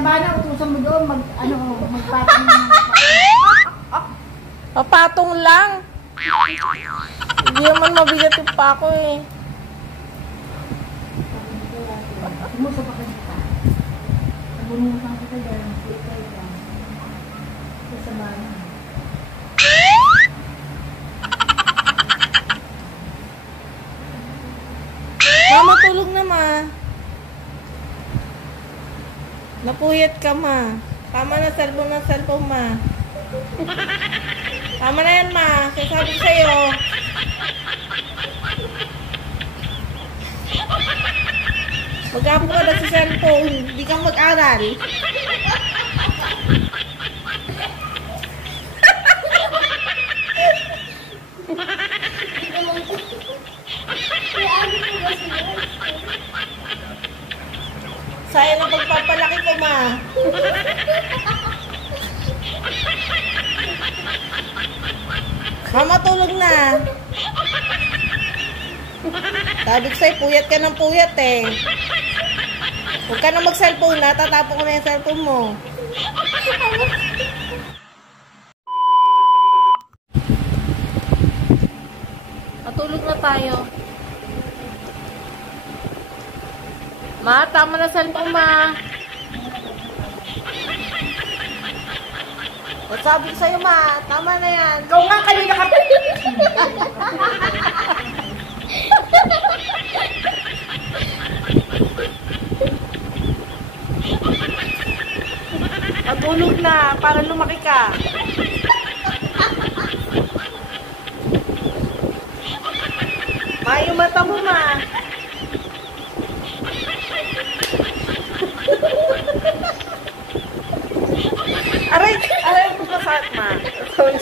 bana, utusan mo doon, magpatong. Papatong lang. Hindi naman mabigat yung pako eh. Sumusa pa kita. Nabunutan kita dyan. Sikay ka. Sa bana. Mama, tulog na ma. Napuyat ka ma. Tama na cellphone ma. Tama na yan ma. Sasabi ko sa'yo. Mag-apo ka na sa cellphone. Hindi ka mag-aral. Sayang ang pagpapalaki ko ma. Mama, tulog na. Sabi ko sa'yo, puyat ka ng puyat eh. Huwag ka na mag-cellphone na. Tatapo ko na yung cellphone mo. Matulog na tayo. Ma, tama na cellphone ma. O sabi ko sa'yo ma, tama na yan. Ikaw nga kanina ka. Matulog na, para lumaki ka. Ma, yung mata mo ma. Aray, aray, magkasakit ma. Sorry.